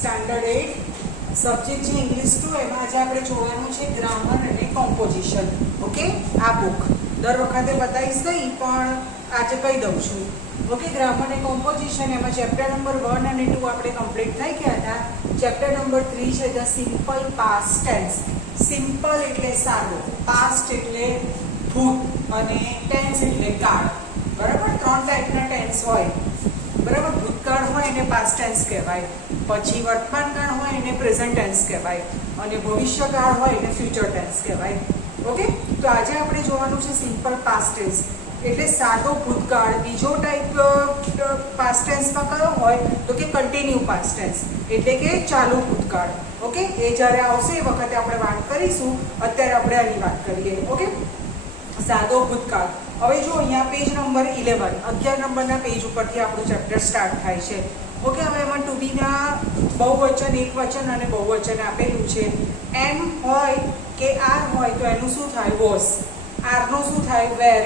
Standard 8 subject છે English 2 એમાં આજે આપણે જોવાનું છે ગ્રામર અને કોમ્પોઝિશન. ઓકે, આ બુક દર વખતે બતાવીશ નહીં પણ આજે કહી દઉં છું. ઓકે, ગ્રામર અને કોમ્પોઝિશન એમાં ચેપ્ટર નંબર 1 અને 2 આપણે કમ્પ્લીટ થઈ ગયા હતા. ચેપ્ટર નંબર 3 છે the simple past tense. Simple એટલે સાદો, પાસ્ટ એટલે ભૂત અને ટેન્સ એટલે કાળ. બરાબર, 3 ટાઈપના ટેન્સ હોય. બરાબર, ભૂતકાળ હોય એને પાસ્ટ ટેન્સ કહેવાય, પછી વર્તમાનકાળ હોય એને પ્રેઝન્ટ ટેન્સ કહેવાય, અને ભવિષ્યકાળ હોય એને ફ્યુચર ટેન્સ કહેવાય. ઓકે, તો આજે આપણે જોવાનું છે સિમ્પલ પાસ્ટ ટેન્સ એટલે સાદો ભૂતકાળ. બીજો ટાઈપ પાસ્ટ ટેન્સમાં કયો હોય તો કે કન્ટિન્યુ પાસ્ટ ટેન્સ એટલે કે ચાલુ ભૂતકાળ. ઓકે, એ જ્યારે આવશે એ વખતે આપણે વાત કરીશું. અત્યારે આપણે આની વાત કરીએ. ઓકે, સાદો ભૂતકાળ. હવે જો અહીંયા પેજ નંબર 11 11 નંબરના પેજ ઉપરથી આપણું ચેપ્ટર સ્ટાર્ટ થાય છે. ઓકે, હવે એમાં ટુ બીના બહુવચન, એકવચન અને બહુવચન આપેલું છે. એમ હોય કે આર હોય તો એનું શું થાય? વોઝ. આરનું શું થાય? વેર.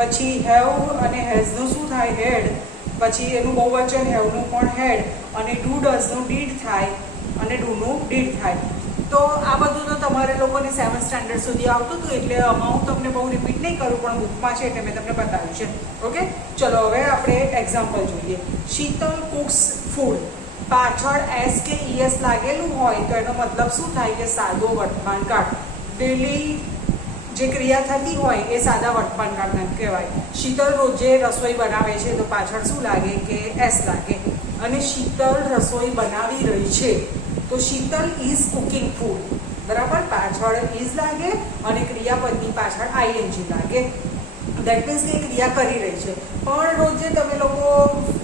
પછી હેવ અને હેઝનું શું થાય? હેડ. પછી એનું બહુવચન હેવનું પણ હેડ, અને ડુ ડઝનું ડીડ થાય, અને ડુનું ડીડ થાય. તો આ બધું તો તમારે લોકોને 7th સ્ટાન્ડર્ડ સુધી આવતું હતું એટલે આમાં હું તમને બહુ રિપીટ નહીં કરું, પણ બુકમાં છે એટલે મેં તમને બતાવ્યું છે. ઓકે, ચલો હવે આપણે એક્ઝામ્પલ જોઈએ. Sheetal cooks food. પાછળ એસ કે ઈએસ લાગેલું હોય તો એનો મતલબ શું થાય કે સાદો વર્તમાન કાળ. ડેલી જે ક્રિયા થતી હોય એ સાદા વર્તમાન કાળને કહેવાય. શીતલ રોજે રસોઈ બનાવે છે તો પાછળ શું લાગે કે એસ લાગે. અને શીતલ રસોઈ બનાવી રહી છે તો શીતલ ઇઝ કુકિંગ ફૂડ. બરાબર, પાછળ ઇઝ લાગે અને ક્રિયાપદની પાછળ આઈએનજી લાગે. દેટ મીન્સ કે ક્રિયા કરી રહી છે. પણ રોજે તમે લોકો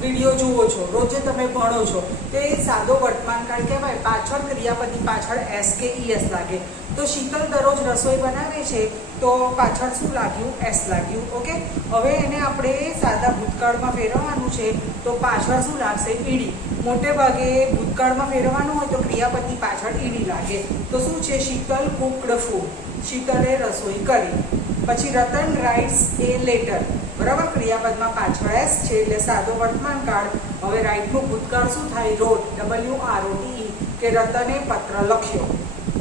વિડીયો જુઓ છો, રોજે તમે ભણો છો, તે સાદો વર્તમાનકાળ કહેવાય. પાછળ ક્રિયાપદની પાછળ એસ કે ઈએસ લાગે. તો શીતલ દરરોજ રસોઈ બનાવે છે તો પાછળ શું લાગ્યું? એસ લાગ્યું. ઓકે, હવે એને આપણે સાદા ભૂતકાળમાં ફેરવવાનું છે તો પાછળ શું લાગશે? ઈડી. મોટે ભાગે ભૂતકાળમાં ફેરવવાનું હોય તો ક્રિયાપદની પાછળ ઈડી લાગે. તો શું છે? Sheetal cooked food. શીતલે રસોઈ કરી. પછી રતન રાઇટ્સ એ લેટર. બરાબર, ક્રિયાપદમાં પાછળ એસ છે એટલે સાદો વર્તમાનકાળ. હવે રાઇટનું ભૂતકાળ શું થાય? રોટ. WROTE કે રતને પત્ર લખ્યો.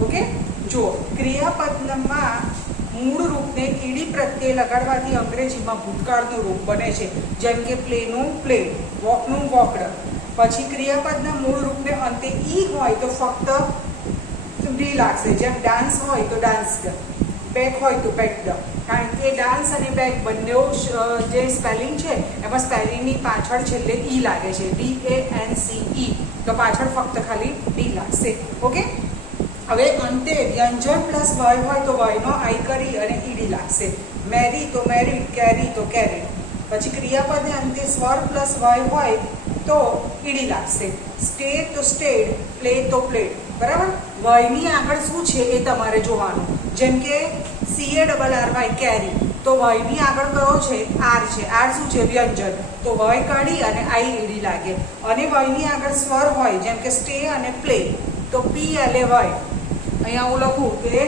ઓકે, જો ક્રિયાપદમાં મૂળ રૂપને ઈડી પ્રત્યે લગાડવાથી અંગ્રેજીમાં ભૂતકાળનું રૂપ બને છે. જેમ કે પ્લેનું પ્લેડ, વોકનું વોકડ. પછી ક્રિયાપદના મૂળ રૂપને અંતે ઈ હોય તો ફક્ત ડી લાગશે. જેમ ડાન્સ હોય તો ડાન્સ્ડ, બેક હોય તો બેક્ડ. કારણ કે ડાન્સ અને બેક બંને જે સ્પેલિંગ છે એમાં સ્પેલિંગની પાછળ છેલ્લે ઈ લાગે છે, DANCE. તો પાછળ ફક્ત ખાલી ડી લાગશે. ઓકે, હવે અંતે વ્યંજન પ્લસ વાય હોય તો વાયનો આઈ કરી અને ઈડી લાગશે. મેરી તો મેરીડ, કેરી તો કેરીડ. પછી ક્રિયાપદને અંતે સ્વર પ્લસ વાય હોય તો ઈડી લાગશે. સ્ટે તો સ્ટેડ, પ્લે તો પ્લેડ. બરાબર, વાયની આગળ શું છે એ તમારે જોવાનું. જેમ કે CARRY કેરી, તો વાયની આગળ કયો છે? આર છે. આર શું છે? વ્યંજન. તો વાય કાઢી અને આઈ ઈડી લાગે. અને વાયની આગળ સ્વર હોય જેમ કે સ્ટે અને પ્લે તો PLAY. અહીંયા હું લખું કે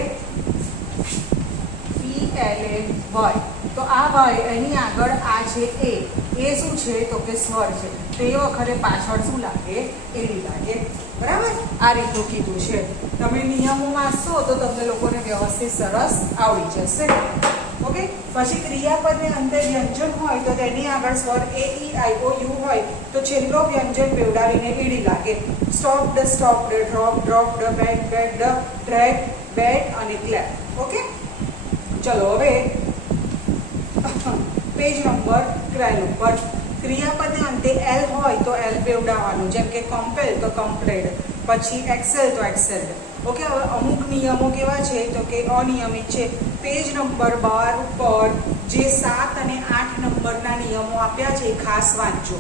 PLAY. તો આ વાય એની આગળ આ છે એ. એ શું છે તો કે સ્વર છે. તો એ વખતે પાછળ શું લાગે? એડી લાગે. બરાબર, આ રીતનું કીધું છે. તમે નિયમો વાંચશો તો તમને લોકોને વ્યવસ્થિત સરસ આવડી જશે. ઓકે, પછી ક્રિયાપદને અંદર વ્યંજન હોય તો તેની આગળ સ્વર AEIOU હોય તો છેલ્લો વ્યંજન બેવડાવીને ઈડી લાગે. Stopped, stopped, drop, dropped, back, backed, drag, bat અને ક્લેપ. ઓકે, ચલો હવે પેજ નંબર 12 ઉપર ક્રિયાપદને અંતે એલ હોય તો એલ બેવડાવવાનું. જેમ કે કમ્પેલ તો કમ્પ્લેડ, પછી એક્સેલ તો એક્સેલ્ડ. ઓકે, હવે અમુક નિયમો કેવા છે તો કે અનિયમિત છે. પેજ નંબર 12 ઉપર જે 7 અને 8 નંબરના નિયમો આપ્યા છે એ ખાસ વાંચજો.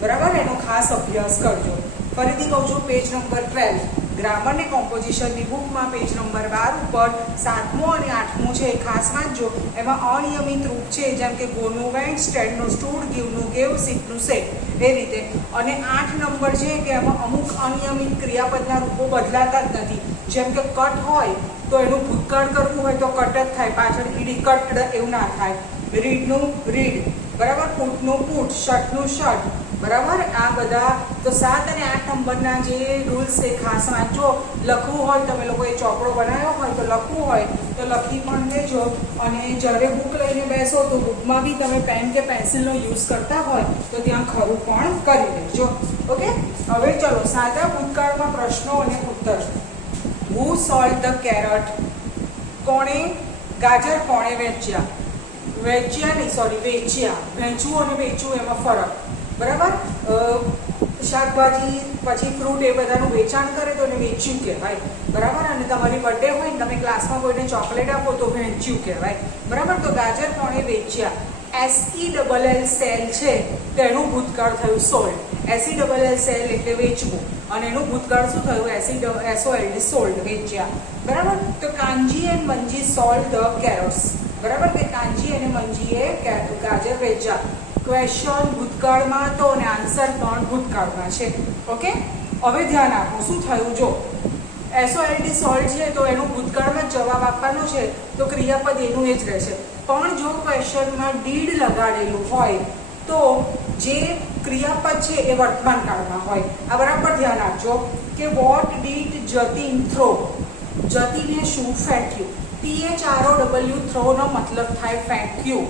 બરાબર, એનો ખાસ અભ્યાસ કરજો. ફરીથી કહું છું, પેજ નંબર 12 ગ્રામર ને કોમ્પોઝિશનની બુકમાં પેજ નંબર 12 ઉપર 7મો અને 8મો છે એ ખાસ વાંચજો. એમાં અનિયમિત રૂપ છે જેમ કે ગોનું વેન્ટ, સ્ટેડનું સ્ટૂડ, ગીવનું ગેવ, સીટનું સેટ, એ રીતે. અને 8 નંબર છે કે એમાં અમુક અનિયમિત ક્રિયાપદના રૂપો બદલાતા જ નથી. જેમ કે કટ હોય તો એનું ભૂતકાળ કરવું હોય તો કટ જ થાય, પાછળ ઈડી કટડ એવું ના થાય. રીડનું રીડ. બરાબર, પૂટનું પૂટ, શર્ટનું શર્ટ. બરાબર. આ બધા તો 7 અને 8 નંબરના જે રૂલ્સ છે ખાસ વાંચો. લખવું હોય તમે લોકોએ ચોપડો બનાવ્યો હોય તો લખવું હોય તો લખી પણ લેજો. અને જ્યારે બુક લઈને બેસો તો બુકમાં બી તમે પેન કે પેન્સિલનો યુઝ કરતા હોય તો ત્યાં ખરું પણ કરી લેજો. ઓકે. હવે ચલો સાદા ભૂતકાળમાં પ્રશ્નો અને ઉત્તર. હુ સોલ્ડ ધ કેરટ? કોણે ગાજર કોણે વેચ્યા? વેચ્યા નહીં, સોરી, વેચ્યા. વેચવું અને વેચવું એમાં ફરક. બરાબર. શાકભાજી પછી ફ્રૂટ એ બધાનું વેચાણ કરે તો એને વેચ્યું કહેવાય. બરાબર. અને તમારી બર્થડે હોય ને તમે ક્લાસમાં કોઈને ચોકલેટ આપો તો વેચ્યું કહેવાય. બરાબર. તો ગાજર કોણે વેચ્યા? SELL સેલ છે તેનું ભૂતકાળ થયું સોલ્ડ. SELL સેલ એટલે વેચવું અને એનું ભૂતકાળ શું થયું? SOLD સોલ્ડ, વેચ્યા. બરાબર. તો Kanji and Manji sold the carrots. બરાબર. કે કાનજી અને મંજીએ ગાજર વેચ્યા. ક્વેશ્ચન ભૂતકાળમાં તો અને આન્સર પણ ભૂતકાળમાં છે. ઓકે. હવે ધ્યાન આપો શું થયું. જો SOLD સોલ્ડ છે તો એનું ભૂતકાળમાં જવાબ આપવાનો છે તો ક્રિયાપદ એનું એ જ રહેશે. પણ જો ક્વેશ્ચનમાં ડીડ લગાડેલું હોય તો જે ક્રિયાપદ છે એ વર્તમાન કાળમાં હોય. આ બરાબર ધ્યાન આપજો કે વોટ ડીડ જતીન થ્રો? જતીને શું ફેંક્યું? THROW થ્રોનો મતલબ થાય ફેંક્યું.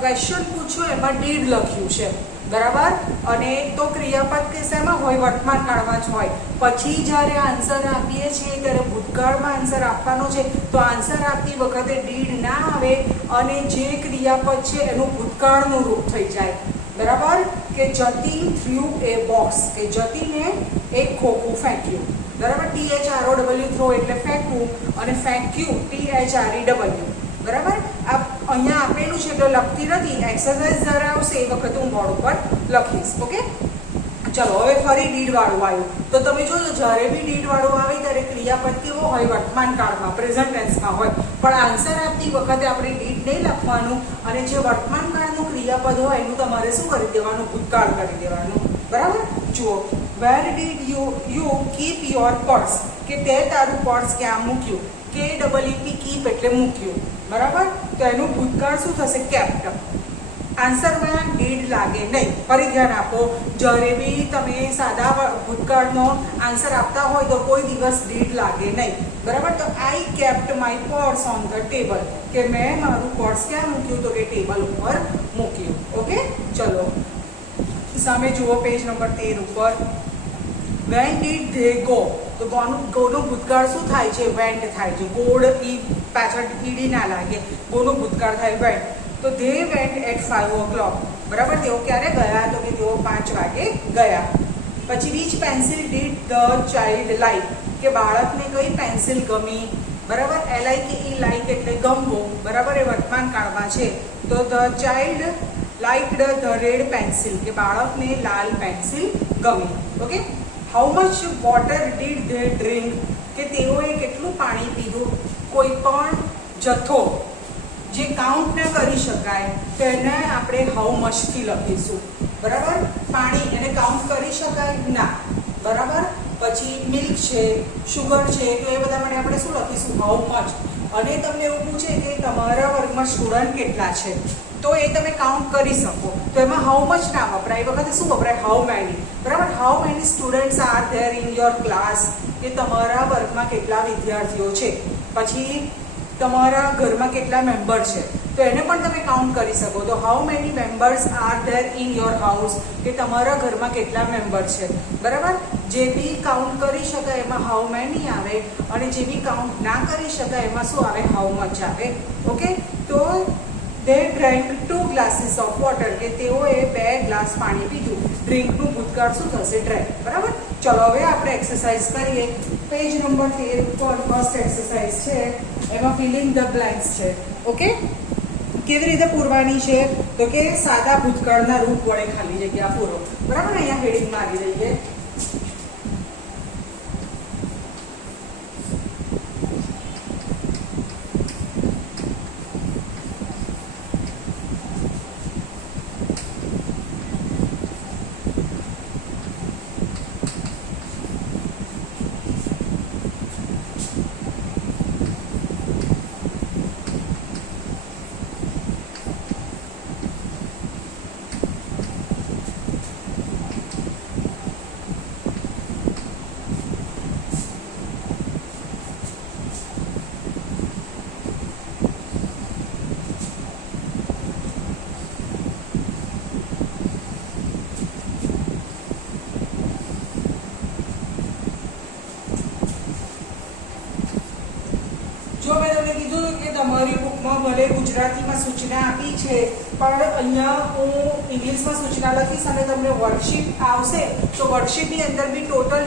ક્વેશ્ચન પૂછ્યો એમાં ડીડ લખ્યું છે. બરાબર. અને તો ક્રિયાપદ કે શેમાં હોય? વર્તમાન કાળમાં જ હોય. પછી જ્યારે આન્સર આપીએ છીએ ત્યારે ભૂતકાળમાં આન્સર આપવાનો છે તો આન્સર આપતી વખતે ડીડ ના આવે અને જે ક્રિયાપદ છે એનું ભૂતકાળનું રૂપ થઈ જાય. બરાબર. કે જતીન થ્રુ એ બોક્સ, કે જતીને એક ખોખું ફેંક્યું. બરાબર. THROW થ્રો એટલે ફેંકવું અને ફેંક્યું THREW. બરાબર. આ અહીંયા આપેલું છે એટલે લખતી નથી. એક્સરસાઇઝ જ્યારે આવશે એ વખતે હું બોર્ડ ઉપર લખીશ. ઓકે. ચલો હવે ફરી ડીડ વાળું આવ્યું તો તમે જોજો જ્યારે બી ડીડ વાળું આવે ત્યારે ક્રિયાપદ કેવો હોય? વર્તમાન કાળમાં, પ્રેઝન્ટ ટેન્સમાં હોય. પણ આન્સર આપતી વખતે આપણે ડીડ નહીં લખવાનું અને જે વર્તમાન કાળનું ક્રિયાપદ હોય એનું તમારે શું કરી દેવાનું? ભૂતકાળ કરી દેવાનું. બરાબર. જુઓ, where did you keep your purse? કે તે તારું પર્સ ક્યાં મૂક્યું? KEEP કીપ એટલે મૂક્યું. બરાબર. તો એનું ભૂતકાળ શું થશે? કેપ્ટ. આન્સરમાં ડીડ લાગે નહીં. ફરી ધ્યાન આપો, જ્યારે બી તમે સાદા ભૂતકાળનો આન્સર આપતા હોય તો કોઈ દિવસ ડીડ લાગે નહીં. બરાબર. તો I kept my purse on the table. કે મેં મારું પર્સ ક્યાં મૂક્યું? તો કે ટેબલ ઉપર મૂક્યું. ઓકે. ચલો સામે જુઓ પેજ નંબર 13 ઉપર. When did they go? તો ગોનું ભૂતકાળ શું થાય છે? વેન્ટ થાય છે. ગોડ ઈ પાછળ ઈડી ના લાગે. ગોનું ભૂતકાળ થાય વેન્ટ. તો ધે વેન્ટ એટ 5 o'clock. બરાબર. તેઓ ક્યારે ગયા? તો કે તેઓ 5 વાગે ગયા. પછી which pencil did the child like? કે બાળકને કઈ પેન્સિલ ગમી? બરાબર. LIKE લાઇક એટલે ગમવું. બરાબર. એ વર્તમાન કાળમાં છે. તો the child લાઇક્ડ the red pencil. કે બાળકને લાલ પેન્સિલ ગમી. Okay. How much water did they drink? કે તેઓએ કેટલું પાણી પીધું? કોઈ પણ જથ્થો જે કાઉન્ટ ન કરી શકાય તેને આપણે હાઉ મચથી લખીશું. બરાબર. પાણી એને કાઉન્ટ કરી શકાય ના. બરાબર. પછી મિલ્ક છે, શુગર છે, તો એ બધા માટે આપણે શું લખીશું? How much. અને તમને એવું પૂછે કે તમારા વર્ગમાં સ્ટુડન્ટ કેટલા છે તો એ તમે કાઉન્ટ કરી શકો તો એમાં હાઉ મચ ના વપરાય. એ વખતે શું વપરાય? How many. બરાબર. How many students are there in your class? કે તમારા વર્ગમાં કેટલા વિદ્યાર્થીઓ છે. પછી તમારા ઘરમાં કેટલા મેમ્બર છે તો એને પણ તમે કાઉન્ટ કરી શકો. તો how many members R there in your house? કે તમારા ઘરમાં કેટલા મેમ્બર છે. બરાબર. જે બી કાઉન્ટ કરી શકાય એમાં હાઉ મેની આવે અને જે બી કાઉન્ટ ના કરી શકાય એમાં શું આવે? હાઉ મચ આવે. ઓકે. તો they drank 2 glasses of water. કે તેઓએ 2 ગ્લાસ પાણી પીધું. ડ્રિંકનું ભૂતકાળ શું થશે? ડ્રેન્ક. બરાબર. ચલો હવે આપણે એક્સરસાઇઝ કરીએ. પેજ નંબર 13 ઉપર ફર્સ્ટ એક્સરસાઇઝ છે એમાં ફિલિંગ ધ બ્લેન્ક્સ છે. ઓકે. કેવી રીતે પૂરવાની છે? તો કે સાદા ભૂતકાળના રૂપ વડે ખાલી જગ્યા પૂરો. બરાબર. અહીંયા હેડિંગ મારી દઈએ. જો મેં તમને કીધું કે તમારી બુકમાં ભલે ગુજરાતીમાં સૂચના આપી છે, પણ અહીંયા હું ઇંગ્લિશમાં સૂચના લખીશ અને તમને વર્કશીટ આવશે તો વર્કશીટની અંદર બી ટોટલ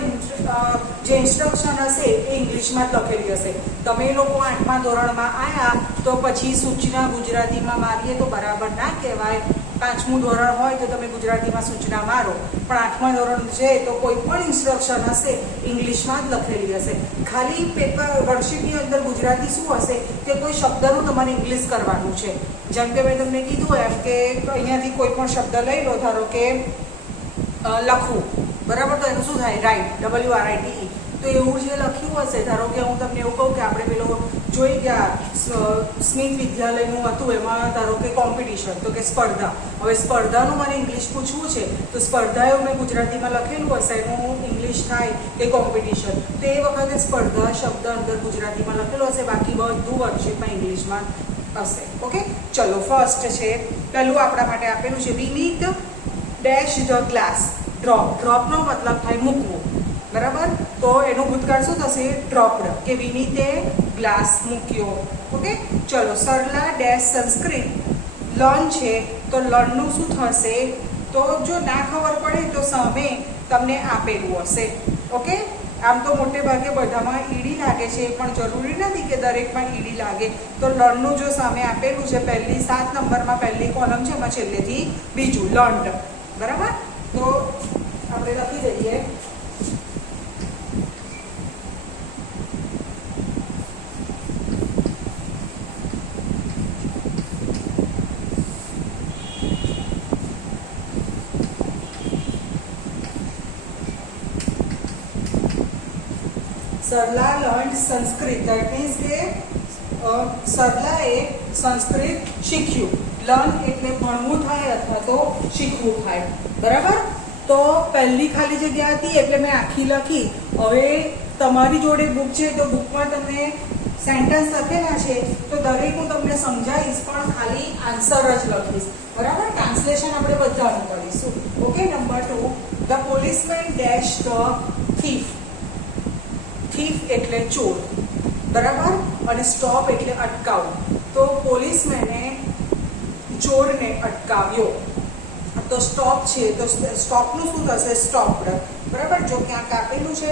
જે ઇન્સ્ટ્રક્શન હશે એ ઇંગ્લિશમાં જ લખેલી હશે. તમે લોકો 8મા ધોરણમાં આવ્યા તો પછી સૂચના ગુજરાતીમાં મારીએ તો બરાબર ના કહેવાય. 5મું ધોરણ હોય તો તમે ગુજરાતીમાં સૂચના મારો, પણ 8મા ધોરણ છે તો કોઈ પણ ઇન્સ્ટ્રક્શન હશે ઇંગ્લિશમાં જ લખેલી હશે. ખાલી પેપર વર્કશીટની અંદર ગુજરાતી શું હશે તે કોઈ શબ્દનું તમારે ઇંગ્લિશ કરવાનું છે. જેમ કે મેં તમને કીધું એમ કે અહીંયાથી કોઈ પણ શબ્દ લઈ લો, ધારો કે લખવું, બરાબર, તો એનું શું થાય? Right, WRITE. તો એવું જે લખ્યું હશે, ધારો કે હું તમને એવું કહું કે આપણે પેલો જોઈ ગયા સ્મિથ વિદ્યાલયનું હતું, એમાં ધારો કે કોમ્પિટિશન, તો કે સ્પર્ધા. હવે સ્પર્ધાનું મને ઇંગ્લિશ પૂછવું છે તો સ્પર્ધા એવું મેં ગુજરાતીમાં લખેલું હશે, એનું ઇંગ્લિશ થાય કે કોમ્પિટિશન. તો એ વખતે સ્પર્ધા શબ્દ અંદર ગુજરાતીમાં લખેલો હશે, બાકી બધું વર્કશીટમાં ઇંગ્લિશમાં હશે. ઓકે, ચલો ફર્સ્ટ છે, પહેલું આપણા માટે આપેલું છે વિનીત ડેશ ધ ગ્લાસ. ડ્રોપનો મતલબ થાય મૂકવું, બરાબર. તો એનું ભૂતકાળ શું થશે? ડ્રોપ્ડ, કે વિનીતે ગ્લાસ મૂક્યો. ઓકે, ચલો સરલા ડેશ સંસ્કૃત લર્ન છે, તો લર્નનું શું થશે? તો જો ના ખબર પડે તો સામે તમને આપેલું હશે. ઓકે, આમ તો મોટે ભાગે બધામાં ઈડી લાગે છે, પણ જરૂરી નથી કે દરેકમાં ઈડી લાગે. તો લર્નનું જો સામે આપેલું છે, પહેલી 7 નંબરમાં પહેલી કોલમ છે, એમાં છેલ્લેથી બીજું લર્ન્ડ, બરાબર. તો આપણે લખી દઈએ Sarla learned Sanskrit. That means કે સરલાએ સંસ્કૃત શીખ્યું. લર્ન એટલે ભણવું થાય અથવા તો શીખવું થાય, બરાબર. તો પહેલી ખાલી જગ્યા હતી એટલે મેં આખી લખી. હવે તમારી જોડે બુક છે તો બુકમાં તમને સેન્ટેન્સ લખેલા છે તો દરેક હું તમને સમજાવીશ, પણ ખાલી આન્સર જ લખીશ, બરાબર. ટ્રાન્સલેશન આપણે બધાનું કરીશું. Okay, number 2, the policeman dash the thief. Thief એટલે ચોર, બરાબર, અને સ્ટોપ એટલે અટકાવવું. તો પોલીસમેને ચોરને અટકાવ્યો. તો સ્ટોપ છે તો સ્ટોપનું શું થશે? સ્ટોપ્ડ, બરાબર. જો ક્યાંક આપેલું છે,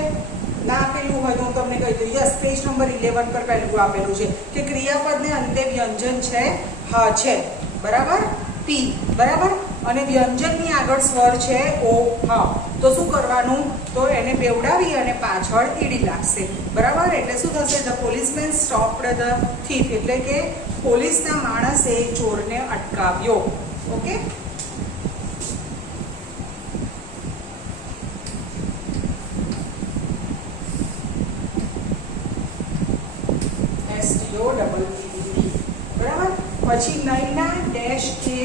ના આપેલું હોય તો હું તમને કહી દઉં. યસ, પેજ નંબર 11 પર પહેલું આપેલું છે કે ક્રિયાપદને અંતે વ્યંજન છે હ છે, બરાબર, પી, બરાબર, અને વ્યંજનની આગળ સ્વર છે ઓ હ. તો શું કરવાનું? તો એને બેવડાવી અને પાછળ ઈડી લાગશે, બરાબર. એટલે શું થશે? The policeman stopped the thief, એટલે કે પોલીસના માણસે ચોરને અટકાવ્યો. ઓકે, બરાબર. પછી નૈના ડેશ એ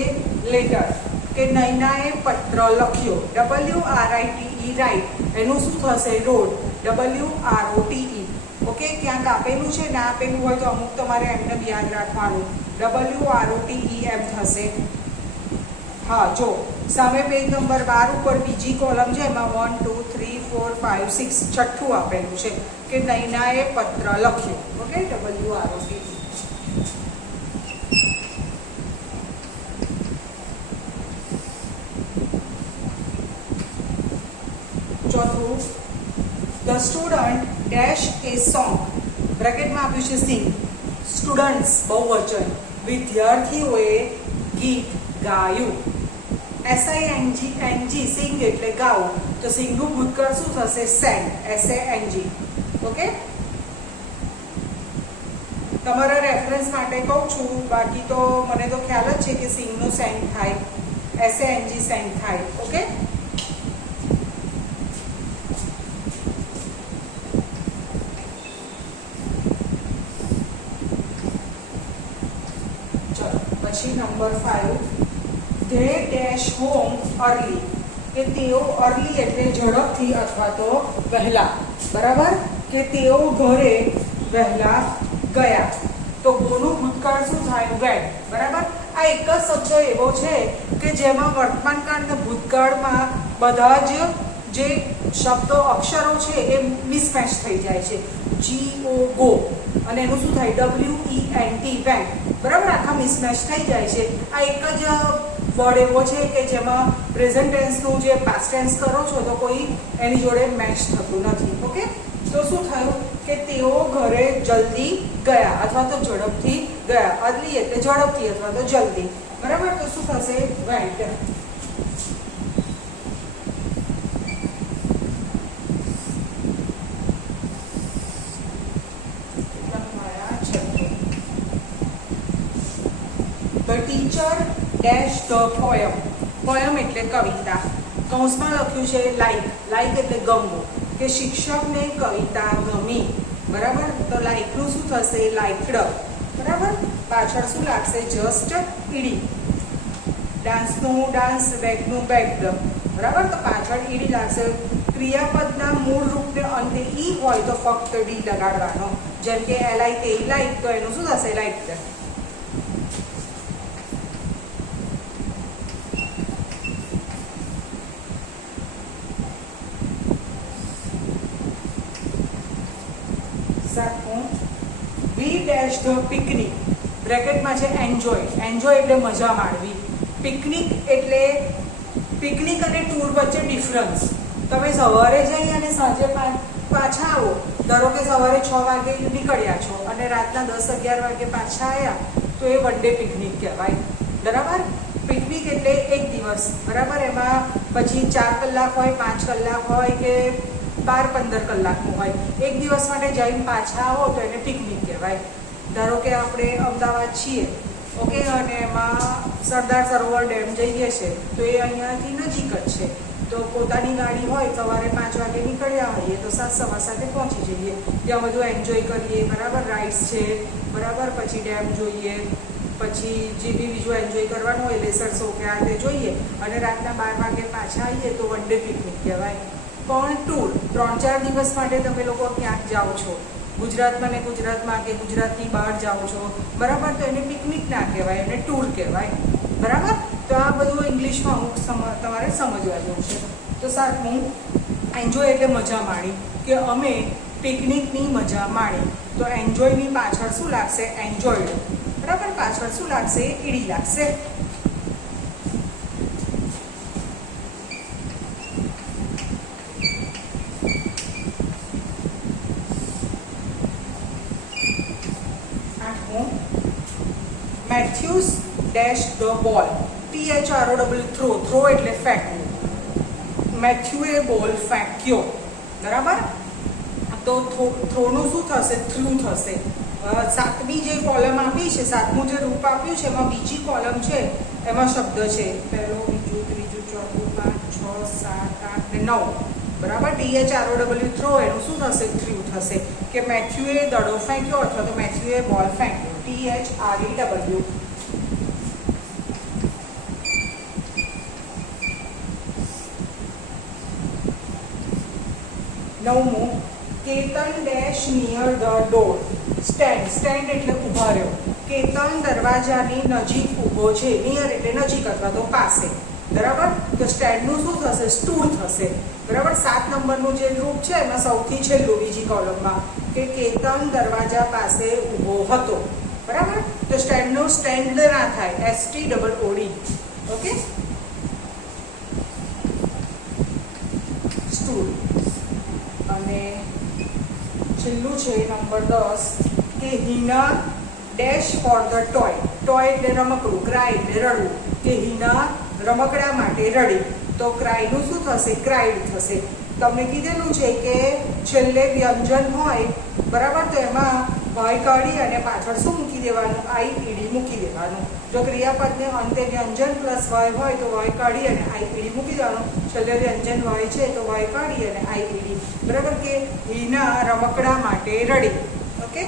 લેટર, કે નૈનાએ પત્ર લખ્યો. WRITE રાઈટ, એનું શું થશે? Road, WROTE. ઓકે, ક્યાંક આપેલું છે, ના આપેલું હોય તો અમુક તમારે એમને યાદ રાખવાનું. WROTE એમ થશે. હા, જો સામે પેજ નંબર 12 ઉપર બીજી કોલમ છે, એમાં 1 2 3 4 5 6 છઠ્ઠું આપેલું છે કે નૈનાએ પત્ર લખ્યો. Okay, WROTE. ચોથું, the student dash a song. બ્રેકેટમાં આપ્યું છે સિંગ. સ્ટુડન્ટ્સ બહુવચન, વિદ્યાર્થીઓએ ગીત ગાયું. SING સિંગ એટલે ગાવું. તો સિંગનું ભૂતકાળ શું થશે? Sang, SANG. ઓકે, તમારા રેફરન્સ માટે કહું છું, બાકી તો મને તો ખ્યાલ જ છે કે સિંગનું સેંગ થાય, SANG સેંગ થાય. ઓકે, પછી number 5, they dash home early, કે તેઓ અર્લી એટલે ઝડપથી અથવા તો વહેલા, બરાબર, કે તેઓ ઘરે વહેલા ગયા. તો ગોનું ભૂતકાળ શું થાય? વેન, બરાબર. આ એક જ શબ્દ એવો છે કે જેમાં વર્તમાનકાળ અને ભૂતકાળમાં બધા જ જે શબ્દો અક્ષરો છે એ મિસ મિસમેચ થઈ જાય છે. GO ગો અને એનું શું થાય WENT વેન્ટ. બરાબર, આખા મિસમેચ થઈ જાય છે. આ એક જ વર્ડ એવો છે કે જેમાં પ્રેઝન્ટ ટેન્સનું જે પાસ્ટ ટેન્સ કરો છો તો કોઈ એની જોડે મેચ થતું નથી. ઓકે, તો શું થયું કે તેઓ ઘરે જલ્દી ગયા અથવા તો ઝડપથી ગયા. અર્લી એટલે ઝડપથી અથવા તો જલ્દી. બરાબર, તો શું થશે vent. The teacher dash the poem. Poem એટલે કવિતા. કૌંસમાં લખ્યું છે લાઈક. લાઈક એટલે ગમવું, કે શિક્ષકને કવિતા ગમી. બરાબર, તો લાઈકનું શું થશે લાઈકડ. બરાબર, પાછળ શું લાગશે જસ્ટ ઈડી. ડાન્સનું ડાન્સ, બેગનું બેગ્ડ. બરાબર, તો પાછળ ઈડી લાગશે. ક્રિયાપદના મૂળ રૂપને અંતે ઈ હોય તો ફક્ત ડી લગાડવાનો. જેમ કે LIK લાઈક, તો એનું શું થશે લાઈકડ. વી ડેશ ધ પિકનિક. બ્રેકેટમાં છે એન્જોય. એન્જોય એટલે મજા માણવી. પિકનિક એટલે પિકનિક અને ટૂર વચ્ચે ડિફરન્સ. તમે સવારે જઈ અને સાંજે પાછા આવો. ધારો કે સવારે 6 વાગે નીકળ્યા છો અને રાતના 10-11 વાગે પાછા આવ્યા, તો એ વન ડે પિકનિક કહેવાય. બરાબર, પિકનિક એટલે એક દિવસ. બરાબર, એમાં પછી 4 કલાક હોય, 5 કલાક હોય કે 12-15 કલાકનું હોય. એક દિવસ માટે જઈને પાછા આવો તો એને પિકનિક કહેવાય. ધારો કે આપણે અમદાવાદ છીએ, ઓકે, અને એમાં સરદાર સરોવર ડેમ જઈએ છે, તો એ અહીંયાથી નજીક જ છે. તો પોતાની ગાડી હોય, સવારે 5 વાગે નીકળ્યા હોઈએ તો 7:15 પહોંચી જઈએ. ત્યાં બધું એન્જોય કરીએ. બરાબર, રાઇડ્સ છે. બરાબર, પછી ડેમ જોઈએ, પછી જે બી બીજું એન્જોય કરવાનું હોય લેસર શો કે આ તે જોઈએ, અને રાતના 12 વાગે પાછા આવીએ તો વન ડે પિકનિક કહેવાય. પણ ટૂર 3-4 દિવસ માટે તમે લોકો ક્યાંક જાઓ છો, ગુજરાતમાં ને ગુજરાતમાં કે ગુજરાતની બહાર જાઓ છો. બરાબર, તો એને પિકનિક ના કહેવાય, એને ટૂર કહેવાય. બરાબર, તો આ બધું ઇંગ્લિશમાં અમુક તમારે સમજવા જેવું છે. તો 7મું એન્જોય એટલે મજા માણી, કે અમે પિકનિકની મજા માણી. તો એન્જોયની પાછળ શું લાગશે એન્જોયડ. બરાબર, પાછળ શું લાગશે ઈડી લાગશે. Matthews dash the ball. THROW throw. Throw એટલે ફેંકવું. મેથ્યુએ બોલ ફેંક્યો. બરાબર, તો થ્રોનું શું થશે થ્રુ થશે. 7મી જે કોલમ આપી છે, 7મું જે રૂપ આપ્યું છે, એમાં બીજી કોલમ છે, એમાં શબ્દ છે પહેલો, બીજું, ત્રીજું, ચોથું, 5, 6, 7, 8 ને 9. બરાબર, THROW થ્રો એનું શું થશે થ્રુ થશે, કે મેથ્યુએ દડો ફેંક્યો અથવા તો મેથ્યુએ બોલ ફેંક્યો. THREW. 9મું Ketan dash near the door. Stand. Stand એટલે ઊભા રહ્યો. કેતન દરવાજાની નજીક ઊભો છે. નિયર એટલે નજીક અથવા તો પાસે. બરાબર, તો સ્ટેન્ડનું શું થશે સ્ટૂલ થશે. બરાબર, 7 નંબરનું જે રૂપ છે એમાં સૌથી છેલ્લું બીજી કોલમમાં, કે કેતન દરવાજા પાસે ઊભો હતો. બરાબર, તો સ્ટેન્ડનું સ્ટેન્ડ ના થાય, STOOD. Okay, stool. અને છેલ્લું છે નંબર 10, કે Hina dash for the toy. Toy એટલે રમકડું, ક્રાય એટલે રડવું, કે હિના રમકડા માટે રડી. તો ક્રાયનું શું થશે ક્રાઇડ થશે. તમને કીધેલું છે કે છેલ્લે વ્યંજન હોય, બરાબર, તો એમાં વાય કાઢી અને પાછળ શું મૂકી દેવાનું IED મૂકી દેવાનું. જો ક્રિયાપદને અંતે વ્યંજન પ્લસ વાય હોય તો વાય કાઢી અને IED મૂકી દેવાનું. છેલ્લે વ્યંજન વાય છે તો વાય કાઢી અને IED. બરાબર, કે હિના રમકડા માટે રડી. ઓકે,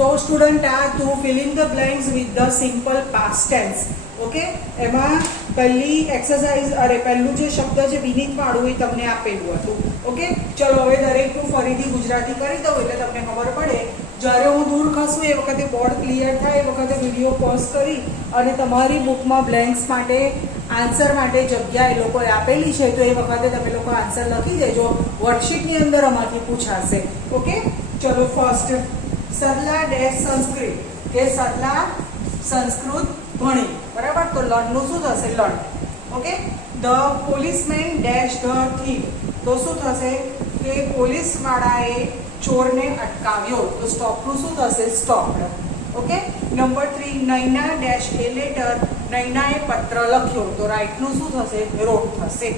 તો સ્ટુડન્ટ આ to filling the blanks with the simple past tense. Okay, એમાં પહેલી એક્સરસાઇઝ પહેલું જે શબ્દ છે વિનીત વાળું એ તમને આપેલું હતું. ઓકે, ચલો હવે દરેકનું ફરીથી ગુજરાતી કરી દઉં એટલે તમને ખબર પડે જ્યારે હું દૂર ખસું એ વખતે બોર્ડ ક્લિયર થાય એ વખતે વિડીયો પોઝ કરી અને તમારી બુકમાં બ્લેન્ક્સ માટે આન્સર માટે જગ્યા એ લોકોએ આપેલી છે તો એ વખતે તમે લોકો આન્સર લખી દેજો. વર્કશીટની અંદર આમાંથી પૂછાશે. ઓકે, ચલો ફર્સ્ટ સરલા ડેશ સંસ્કૃત, કે સરલા સંસ્કૃત ભણી. બરાબર, તો લર્નનું શું થશે? Learn. Okay, the policeman dash the thief, તો શું થશે કે પોલીસ વાળાએ ચોરને અટકાવ્યો, તો સ્ટોપનું શું થશે? Stopped. Okay, number 3 Naina dash a letter, નૈનાએ પત્ર લખ્યો, તો રાઇટનું શું થશે? રોટ થશે.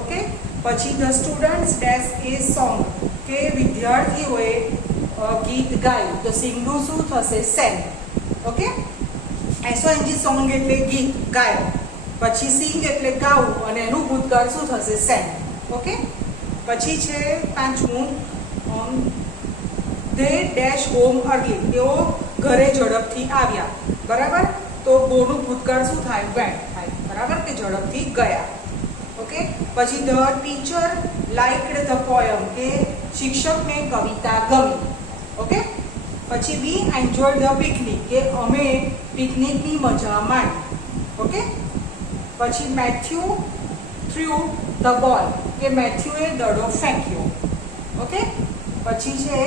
ઓકે, પછી the students dash a song, કે વિદ્યાર્થીઓએ ગીત ગાયું, તો સિંગનું શું થશે? સેંગ. ઓકે, SONG સોંગ એટલે ગીત ગાય, પછી સિંગ એટલે ગાવું અને એનું ભૂતકાળ શું થશે? સેંગ. ઓકે, પછી છે પાંચમું ધે ડેશ હોમ અર્લી, તેઓ ઘરે ઝડપથી આવ્યા. બરાબર, તો ગોનું ભૂતકાળ શું થાય? વેન્ટ થાય. બરાબર, કે ઝડપથી ગયા. ઓકે, પછી ધ ટીચર લાઇક્ડ ધ પોયમ, કે શિક્ષકને કવિતા ગમી. ઓકે, પછી વી એન્જોયડ ધ પિકનિક, કે અમે પિકનિકની મજા માણી. ઓકે, પછી મેથ્યુ થ્રુ ધ બોલ, કે મેથ્યુએ દડો ફેંક્યો. ઓકે, પછી છે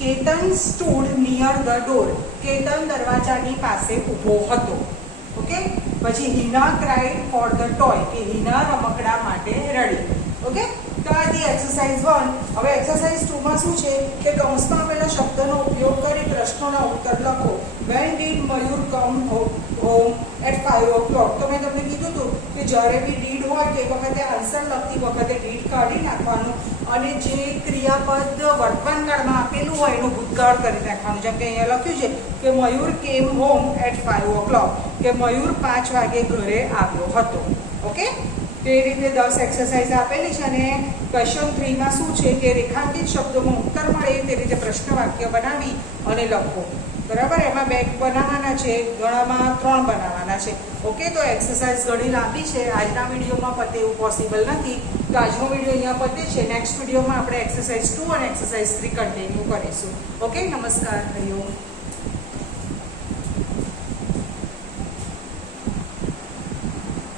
Ketan stood near the door, Ketan દરવાજાની પાસે ઊભો હતો. ઓકે, પછી Hina cried for the toy, કે હિના રમકડા માટે રડી. ઓકે, તો આ હતી એક્સરસાઇઝ 1. હવે એક્સરસાઇઝ 2 માં શું છે કે કૌંસમાં આપેલા શબ્દનો ઉપયોગ કરી પ્રશ્નોના ઉત્તર લખો. When did Mayur come home at 5 o'clock, તો મેં તમને કીધું હતું કે જ્યારે બી ડીડ હોય તે વખતે આન્સર લખતી વખતે ડીડ કાઢી નાખવાનું અને જે ક્રિયાપદ વર્તમાનકાળમાં આપેલું હોય એનું ભૂતકાળ કરી નાખવાનું. જેમ કે અહીંયા લખ્યું છે કે મયુર કેમ હોમ એટ 5 o'clock, કે મયુર 5 વાગે ઘરે આવ્યો હતો. ઓકે, તે રીતે 10 એક્સરસાઇઝ આપેલી છે અને ક્વેશ્ચન 3 માં શું છે કે રેખાંકિત શબ્દોમાં ઉત્તર મળે તે રીતે પ્રશ્ન વાક્ય બનાવી અને લખો. બરાબર, એમાં 2 બનાવવાના છે, ઘણામાં 3 બનાવવાના છે. ઓકે, તો એક્સરસાઇઝ ઘણી લાંબી છે, આજના વિડીયોમાં પતે એવું પોસિબલ નથી, તો આજનો વિડીયો અહીંયા પતે છે. નેક્સ્ટ વિડીયોમાં આપણે એક્સરસાઇઝ 2 અને એક્સરસાઇઝ 3 કન્ટિન્યુ કરીશું. ઓકે, નમસ્કાર, હરિઓમ.